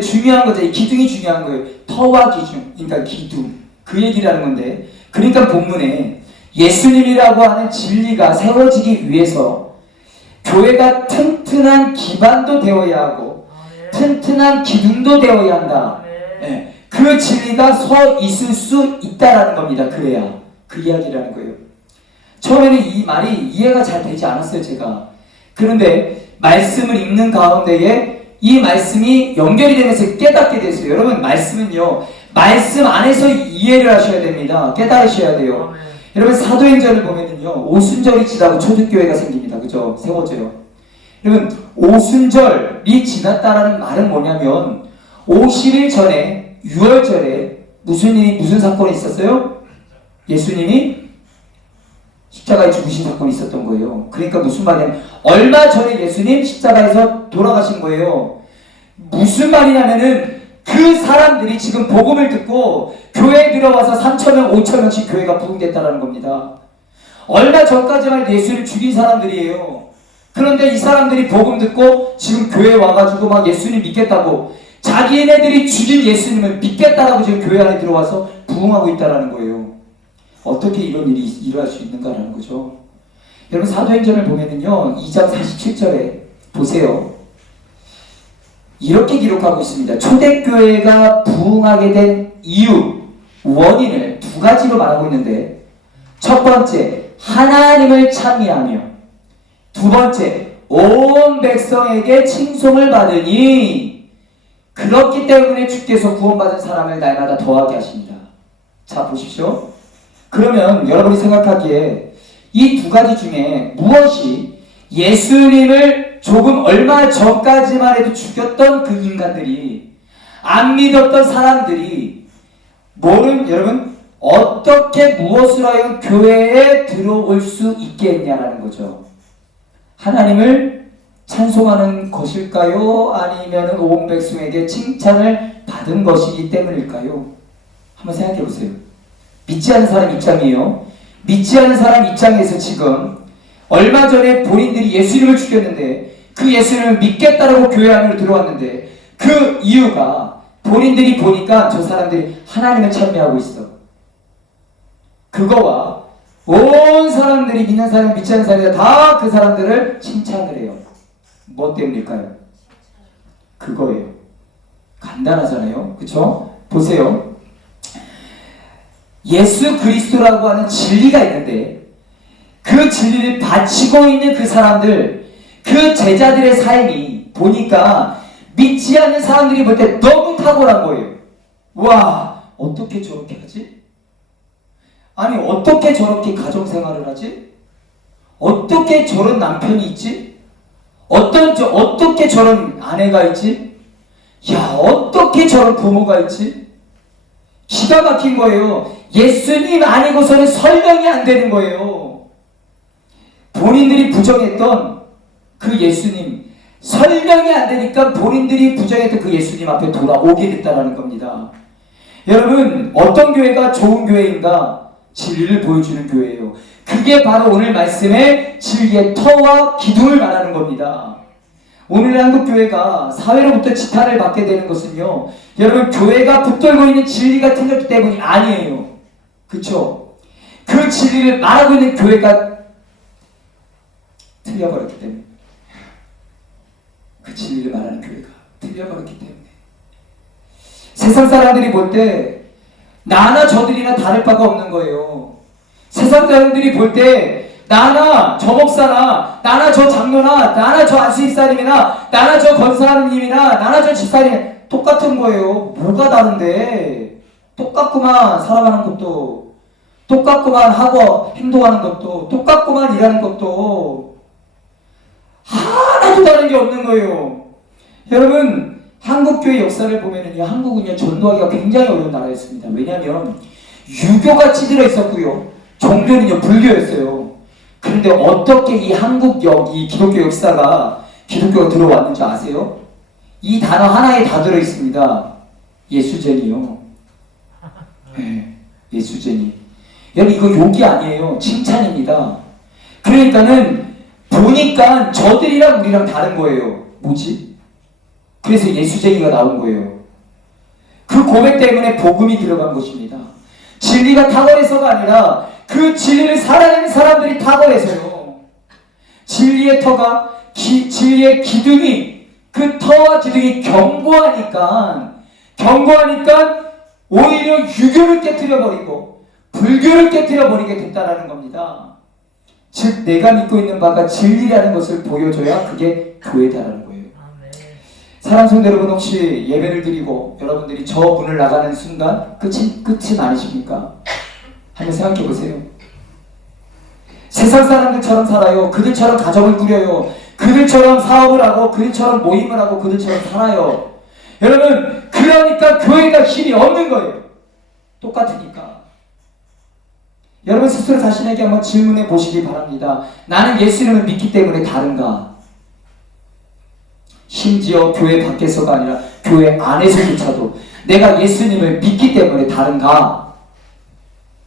중요한 거죠. 이 기둥이 중요한 거예요. 터와 기둥, 그러니까 기둥. 그 얘기라는 건데, 그러니까 본문에 예수님이라고 하는 진리가 세워지기 위해서 교회가 튼튼한 기반도 되어야 하고 튼튼한 기둥도 되어야 한다. 그 진리가 서 있을 수 있다라는 겁니다. 그래야 그 이야기라는 거예요. 처음에는 이 말이 이해가 잘 되지 않았어요. 제가. 그런데 말씀을 읽는 가운데에 이 말씀이 연결이 되면서 깨닫게 됐어요. 여러분, 말씀은요, 말씀 안에서 이해를 하셔야 됩니다. 깨달으셔야 돼요. 여러분, 사도행전을 보면은요, 오순절이 지나고 초대교회가 생깁니다. 그죠? 세워져요. 여러분, 오순절이 지났다라는 말은 뭐냐면 50일 전에 6월절에 무슨 사건이 있었어요? 예수님이 십자가에 죽으신 사건이 있었던 거예요. 그러니까 무슨 말이냐면 얼마 전에 예수님 십자가에서 돌아가신 거예요. 무슨 말이냐면은 그 사람들이 지금 복음을 듣고 교회에 들어와서 3,000명, 5,000명씩 교회가 부흥됐다는 겁니다. 얼마 전까지만 해도 예수님 죽인 사람들이에요. 그런데 이 사람들이 복음 듣고 지금 교회에 와가지고 막 예수님 믿겠다고 자기네들이 죽인 예수님을 믿겠다라고 지금 교회 안에 들어와서 부흥하고 있다는 거예요. 어떻게 이런 일이 일어날 수 있는가라는 거죠. 여러분, 사도행전을 보면은요, 2장 47절에 보세요. 이렇게 기록하고 있습니다. 초대교회가 부흥하게 된 이유, 원인을 두 가지로 말하고 있는데, 첫 번째, 하나님을 찬미하며, 두 번째, 온 백성에게 칭송을 받으니, 그렇기 때문에 주께서 구원받은 사람을 날마다 더하게 하십니다. 자, 보십시오. 그러면 여러분이 생각하기에 이 두 가지 중에 무엇이 예수님을 조금 얼마 전까지만 해도 죽였던 그 인간들이, 안 믿었던 사람들이 여러분, 어떻게 무엇을 하여 교회에 들어올 수 있겠냐라는 거죠. 하나님을 찬송하는 것일까요? 아니면 온 백성에게 칭찬을 받은 것이기 때문일까요? 한번 생각해 보세요. 믿지 않는 사람 입장이에요. 믿지 않는 사람 입장에서 지금 얼마 전에 본인들이 예수님을 죽였는데 그 예수님을 믿겠다라고 교회 안으로 들어왔는데 그 이유가 본인들이 보니까 저 사람들이 하나님을 찬미하고 있어. 그거와 온 사람들이 믿는 사람, 믿지 않는 사람이 다 그 사람들을 칭찬을 해요. 뭐 때문일까요? 그거예요. 간단하잖아요. 그쵸? 보세요. 예수 그리스도라고 하는 진리가 있는데 그 진리를 바치고 있는 그 사람들, 그 제자들의 삶이 보니까 믿지 않는 사람들이 볼 때 너무 탁월한 거예요. 와, 어떻게 저렇게 하지? 아니, 어떻게 저렇게 가정생활을 하지? 어떻게 저런 남편이 있지? 어떻게 저런 아내가 있지? 야, 어떻게 저런 부모가 있지? 기가 막힌 거예요. 예수님 아니고서는 설명이 안 되는 거예요. 본인들이 부정했던 그 예수님, 설명이 안 되니까 본인들이 부정했던 그 예수님 앞에 돌아오게 됐다는 겁니다. 여러분, 어떤 교회가 좋은 교회인가? 진리를 보여주는 교회예요. 그게 바로 오늘 말씀의 진리의 터와 기둥을 말하는 겁니다. 오늘 한국교회가 사회로부터 지탄을 받게 되는 것은요, 여러분, 교회가 붙들고 있는 진리가 틀렸기 때문이 아니에요. 그쵸? 그 진리를 말하고 있는 교회가 틀려버렸기 때문에, 그 진리를 말하는 교회가 틀려버렸기 때문에, 세상 사람들이 볼 때 나나 저들이나 다를 바가 없는 거예요. 세상 사람들이 볼 때 나나 저 목사나 나나 저 장로나 나나 저 안수집사님이나 나나 저 권사님이나 나나 저 집사님 똑같은 거예요. 뭐가 다른데? 똑같구만. 살아가는 것도 똑같구만. 하고 행동하는 것도 똑같구만. 일하는 것도 하나도 다른 게 없는 거예요. 여러분, 한국교회 역사를 보면은요, 한국은요, 전도하기가 굉장히 어려운 나라였습니다. 왜냐하면 유교가 찌들어 있었고요, 종교는요, 불교였어요. 그런데 어떻게 이 이 기독교 역사가, 기독교가 들어왔는지 아세요? 이 단어 하나에 다 들어있습니다. 예수쟁이요. 네, 예수쟁이. 여러분, 이거 욕이 아니에요. 칭찬입니다. 그러니까는 보니까 저들이랑 우리랑 다른 거예요. 뭐지? 그래서 예수쟁이가 나온 거예요. 그 고백 때문에 복음이 들어간 것입니다. 진리가 탁월해서가 아니라 그 진리를 살아내는 사람들이 탁월해서요. 진리의 터가, 진리의 기둥이, 그 터와 기둥이 견고하니까 오히려 유교를 깨트려버리고 불교를 깨트려버리게 됐다라는 겁니다. 즉, 내가 믿고 있는 바가 진리라는 것을 보여줘야 그게 교회다라는 거예요. 사랑하는 성도 여러분, 혹시 예배를 드리고 여러분들이 저 문을 나가는 순간 끝이 아니십니까? 한번 생각해 보세요. 세상 사람들처럼 살아요. 그들처럼 가정을 꾸려요. 그들처럼 사업을 하고 그들처럼 모임을 하고 그들처럼 살아요. 여러분, 그러니까 교회가 힘이 없는 거예요. 똑같으니까. 여러분 스스로 자신에게 한번 질문해 보시기 바랍니다. 나는 예수님을 믿기 때문에 다른가? 심지어 교회 밖에서가 아니라 교회 안에서조차도 내가 예수님을 믿기 때문에 다른가?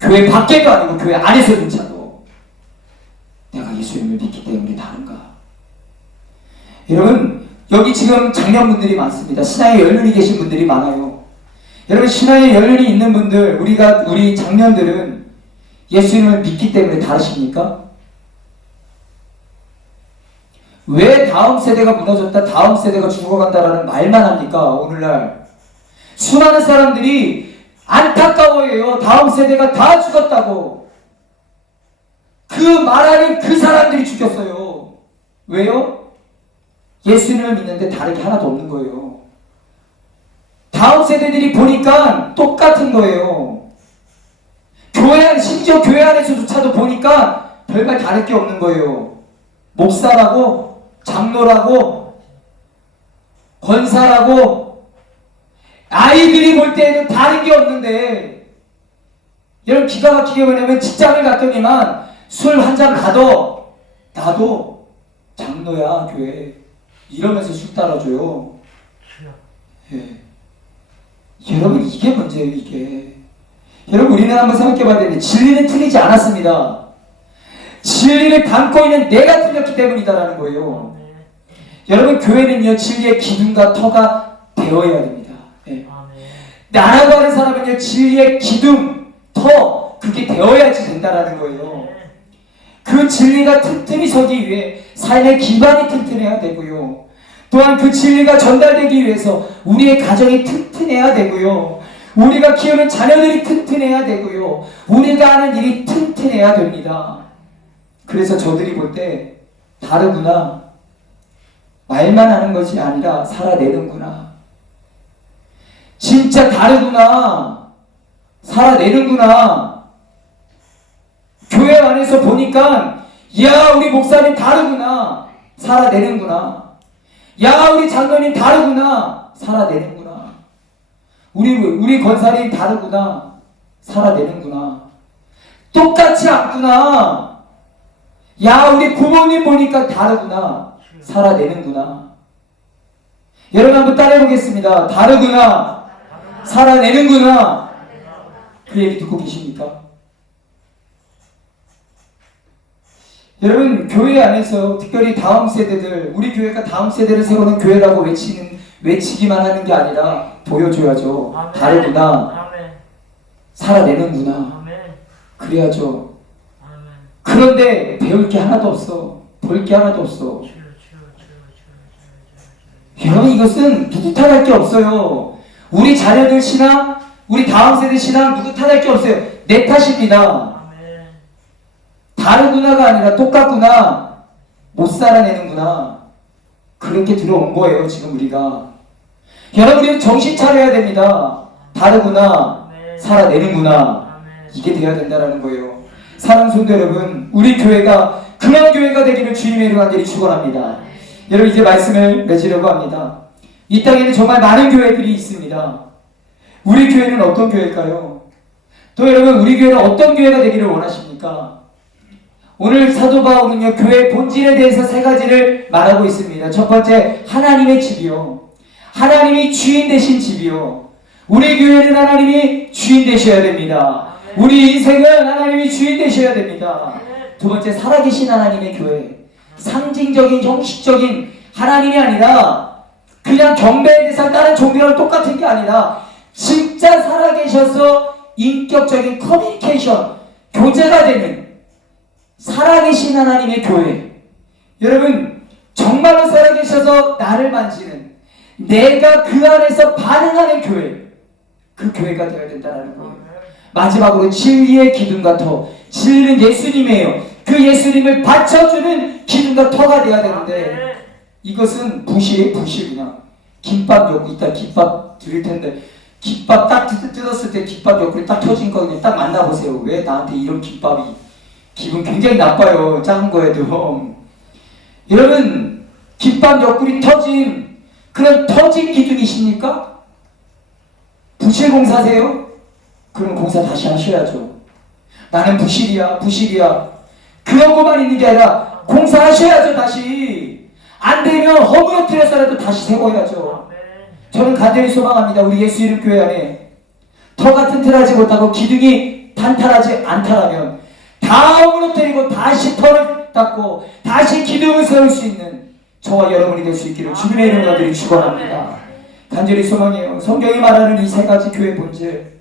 교회 밖에도 아니고 교회 안에서조차도 내가 예수님을 믿기 때문에 다른가? 여러분, 여기 지금 장년분들이 많습니다. 신앙의 연륜이 계신 분들이 많아요. 여러분, 신앙의 연륜이 있는 분들, 우리 장년들은 예수님을 믿기 때문에 다르십니까? 왜 다음 세대가 무너졌다, 다음 세대가 죽어간다라는 말만 합니까? 오늘날 수많은 사람들이 안타까워해요. 다음 세대가 다 죽었다고. 그 말하는 그 사람들이 죽였어요. 왜요? 예수님을 믿는데 다른 게 하나도 없는 거예요. 다음 세대들이 보니까 똑같은 거예요. 심지어 교회 안에서조차도 보니까 별말 다를 게 없는 거예요. 목사라고, 장로라고, 권사라고, 아이들이 볼 때에는 다른 게 없는데, 여러분 기가 막히게 뭐냐면 직장을 갔더니만 술 한 잔 가도 나도 장로야 교회 이러면서 술 따라줘요. 예. 여러분, 이게 문제예요. 이게. 여러분, 우리는 한번 생각해 봐야 되는데 진리는 틀리지 않았습니다. 진리를 담고 있는 내가 틀렸기 때문이다라는 거예요. 여러분, 교회는요, 진리의 기둥과 터가 되어야 됩니다. 네. 나라고 하는 사람은요, 진리의 기둥, 터, 그게 되어야지 된다라는 거예요. 그 진리가 튼튼히 서기 위해 삶의 기반이 튼튼해야 되고요. 또한 그 진리가 전달되기 위해서 우리의 가정이 튼튼해야 되고요. 우리가 키우는 자녀들이 튼튼해야 되고요. 우리가 하는 일이 튼튼해야 됩니다. 그래서 저들이 볼 때 다르구나, 말만 하는 것이 아니라 살아내는구나, 진짜 다르구나, 살아내는구나. 교회 안에서 보니까 야, 우리 목사님 다르구나, 살아내는구나. 야, 우리 장로님 다르구나, 살아내는구나. 우리 권사님 다르구나, 살아내는구나. 똑같지 않구나. 야, 우리 부모님 보니까 다르구나, 살아내는구나. 여러분 한번 따라해보겠습니다. 다르구나, 살아내는구나. 그 얘기 듣고 계십니까? 여러분, 교회 안에서 특별히 다음 세대들, 우리 교회가 다음 세대를 세우는 교회라고 외치기만 하는 게 아니라 보여줘야죠. 아멘. 다르구나, 아멘. 살아내는구나, 아멘. 그래야죠. 아멘. 그런데 배울 게 하나도 없어. 볼 게 하나도 없어. 주여, 주여, 주여, 여러분, 이것은 누구 탓할 게 없어요. 우리 자녀들 신앙, 우리 다음 세대 신앙 누구 탓할 게 없어요. 내 탓입니다. 아멘. 다르구나가 아니라 똑같구나, 못 살아내는구나, 그렇게 들어온 거예요 지금 우리가. 여러분, 우리는 정신 차려야 됩니다. 다르구나, 아멘. 살아내는구나, 아멘. 이게 돼야 된다는 거예요. 사랑하는 성도 여러분, 우리 교회가 그런 교회가 되기를 주님의 이름으로 간절히 축원합니다. 여러분, 이제 말씀을 맺으려고 합니다. 이 땅에는 정말 많은 교회들이 있습니다. 우리 교회는 어떤 교회일까요? 또 여러분, 우리 교회는 어떤 교회가 되기를 원하십니까? 오늘 사도 바울은요, 교회 본질에 대해서 세 가지를 말하고 있습니다. 첫 번째, 하나님의 집이요, 하나님이 주인 되신 집이요. 우리 교회는 하나님이 주인 되셔야 됩니다. 우리 인생은 하나님이 주인 되셔야 됩니다. 두 번째, 살아계신 하나님의 교회. 상징적인, 형식적인 하나님이 아니라 그냥 경배의 대상 다른 종교랑 똑같은 게 아니라 진짜 살아계셔서 인격적인 커뮤니케이션, 교제가 되는 살아계신 하나님의 교회. 여러분, 정말로 살아계셔서 나를 만지는, 내가 그 안에서 반응하는 교회, 그 교회가 되어야 된다는 거예요. 마지막으로 진리의 기둥과 터. 진리는 예수님이에요. 그 예수님을 받쳐주는 기둥과 터가 되어야 되는데, 이것은 부실이에요. 부실. 그냥 김밥 여기 있다, 김밥 드릴 텐데, 김밥 딱 뜯었을 때 김밥 옆구리 딱 터진 거 그냥 딱 만나보세요. 왜 나한테 이런 김밥이, 기분 굉장히 나빠요. 작은 거에도. 여러분, 김밥 옆구리 터진 그런 터진 기둥이십니까? 부실 공사세요? 그럼 공사 다시 하셔야죠. 나는 부실이야, 부실이야, 그런 것만 있는 게 아니라 공사하셔야죠. 다시 안 되면 허물어뜨려서라도 다시 세워야죠. 저는 간절히 소망합니다. 우리 예수 이름 교회 안에 터가 튼튼하지 못하고 기둥이 탄탄하지 않다라면 다 허물어뜨리고 다시 터를 닦고 다시 기둥을 세울 수 있는 저와 여러분이 될 수 있기를 주님의 이름으로 간절히 축원합니다. 간절히 소망해요. 성경이 말하는 이 세 가지 교회 본질,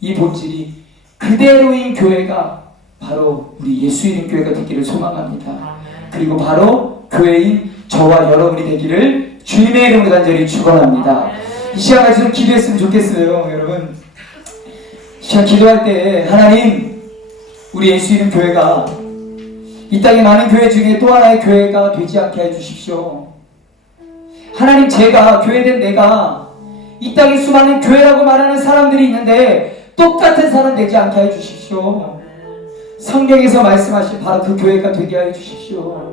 이 본질이 그대로인 교회가 바로 우리 예수 이름 교회가 되기를 소망합니다. 그리고 바로 교회인 저와 여러분이 되기를 주님의 이름으로 간절히 축원합니다. 이 시간에 좀 기도했으면 좋겠어요. 여러분, 이 시간 기도할 때 하나님, 우리 예수 이름 교회가 이 땅의 많은 교회 중에 또 하나의 교회가 되지 않게 해주십시오. 하나님, 제가 교회된 내가 이 땅에 수많은 교회라고 말하는 사람들이 있는데 똑같은 사람 되지 않게 해주십시오. 성경에서 말씀하신 바로 그 교회가 되게 해주십시오.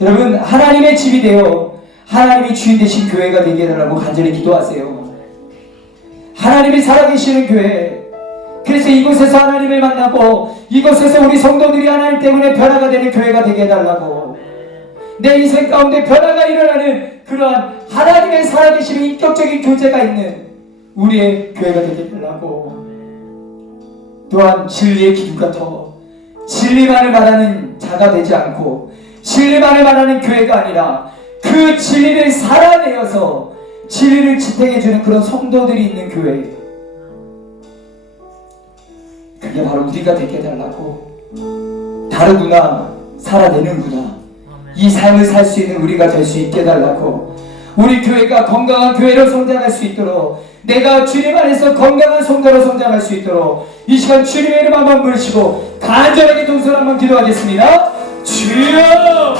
여러분, 하나님의 집이 되어 하나님이 주인 되신 교회가 되게 해달라고 간절히 기도하세요. 하나님이 살아계시는 교회, 그래서 이곳에서 하나님을 만나고 이곳에서 우리 성도들이 하나님 때문에 변화가 되는 교회가 되게 해달라고, 내 인생 가운데 변화가 일어나는 그러한 하나님의 살아계시는 인격적인 교제가 있는 우리의 교회가 되게 해달라고, 또한 진리의 기둥과 터, 진리만을 말하는 자가 되지 않고 진리만을 말하는 교회가 아니라 그 진리를 살아내어서 진리를 지탱해주는 그런 성도들이 있는 교회, 그게 바로 우리가 되게 해달라고, 다르구나, 살아내는구나, 이 삶을 살 수 있는 우리가 될 수 있게 해달라고, 우리 교회가 건강한 교회로 성장할 수 있도록, 내가 주님 안에서 건강한 성도로 성장할 수 있도록 이 시간 주님의 이름 한번 부르시고 간절하게 동선 한번 기도하겠습니다. 주여!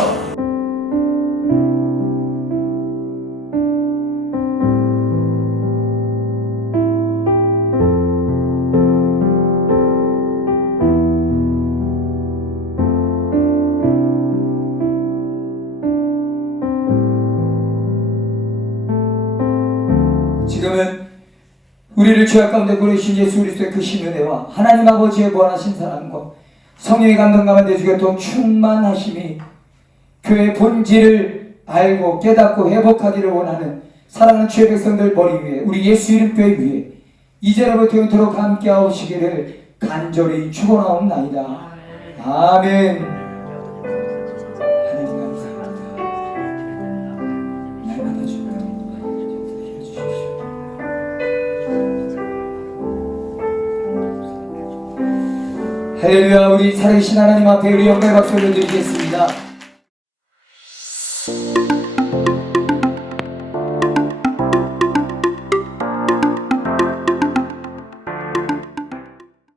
지금은 우리를 죄악 가운데 부르신 예수 그리스도의 그 신은혜와 하나님 아버지의 무한하신 사랑과 성령의 감동 가운데 주겠던 충만하심이 교회의 본질을 알고 깨닫고 회복하기를 원하는 사랑하는 주의 백성들 머리 위에, 우리 예수 이름 교회 위에 이제로부터 영원토록 함께 하시기를 간절히 축원하옵나이다. 아멘. 날마다 주님 해주십시오. 할렐루야. 우리 살아계신 하나님 앞에 우리 영광의 박수 올려드리겠습니다.